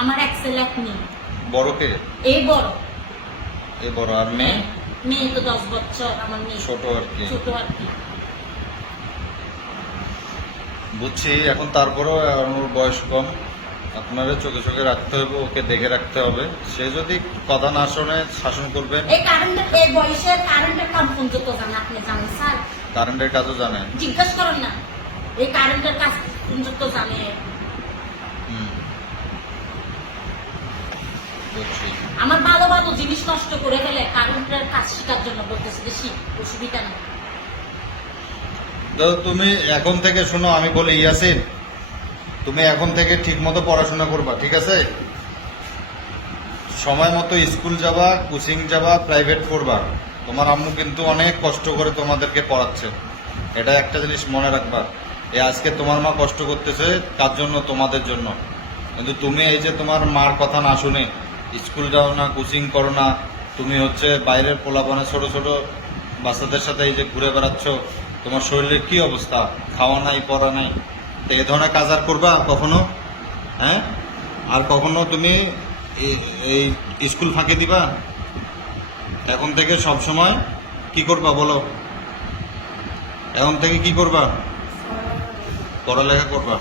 আমার এক ছেলে এক মেয়ে। বড় কে? এই বড়। এই বড়। আর মেয়ে? মেয়ে তো 10 বছর। আমার মেয়ে ছোট আর কি। ছোট আর কি। বুঝছি, এখন তারপরেও ওর বয়স কম, আপনারা চোখে চোখে রাখতে হবে, ওকে দেখে রাখতে হবে। সে যদি কথা না শোনে শাসন করবেন। এই কারেন্টের এই বয়সে কারেন্টের কাম কোন যত জানে আপনি জানেন স্যার? কারেন্টের কাজও জানে? জিজ্ঞাসা করেন না, এই কারেন্টের কাজ কোন যত জানে। বুঝছি। আমার ভালো ভালো জিনিস নষ্ট করে ফেলে কারেন্টের কাজ শেখার জন্য, বলতেছে যে শিখ, অসুবিধা নেই। তো তুমি এখন থেকে শোনো, আমি বলি ইয়াসিন, তুমি এখন থেকে ঠিক মতো পড়াশোনা করবা, ঠিক আছে? সময় মতো স্কুল যাবা, কোচিং যাবা, প্রাইভেট পড়বা। তোমার আম্মু কিন্তু অনেক কষ্ট করে তোমাদেরকে পড়াচ্ছে, এটা একটা জিনিস মনে রাখবা। আজকে তোমার মা কষ্ট করতেছে কার জন্য? তোমাদের জন্য। কিন্তু তুমি এই যে তোমার মার কথা না শুনে স্কুল যাও না, কোচিং করো না, তুমি হচ্ছে বাইরের পোলাপানে ছোট ছোট বাচ্চাদের সাথে এই যে ঘুরে বেড়াচ্ছ, তোমার শরীরের কি অবস্থা? খাওয়া নাই, পড়া নাই। তো এই ধরনের কাজ আর করবা কখনো? হ্যাঁ? আর কখনো তুমি এই স্কুল ফাঁকি দিবা? এখন থেকে সব সময় কি করবা বলো? এখন থেকে কি করবা? পড়ালেখা করবা,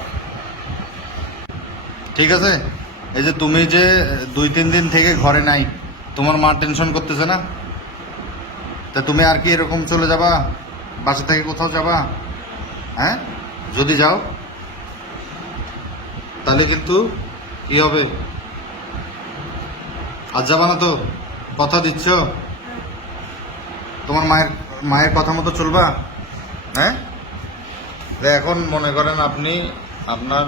ঠিক আছে? এই যে তুমি যে 2-3 দিন থেকে ঘরে নাই, তোমার মা টেনশন করতেছে না? তা তুমি আর কি এরকম চলে যাবা? বাসা থেকে কোথাও যাবা? হ্যাঁ? যদি যাও তাহলে কিন্তু কি হবে? আজ যাবা না তো? কথা দিচ্ছ? তোমার মায়ের কথা মতো চলবা? হ্যাঁ? এখন মনে করেন আপনি আপনার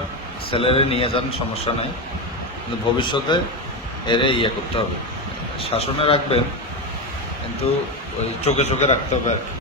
ছেলেরে নিয়ে যান, সমস্যা নেই, কিন্তু ভবিষ্যতে এরে করতে হবে, শাসনে রাখবেন, কিন্তু ওই চোখে চোখে রাখতে হবে আর কি।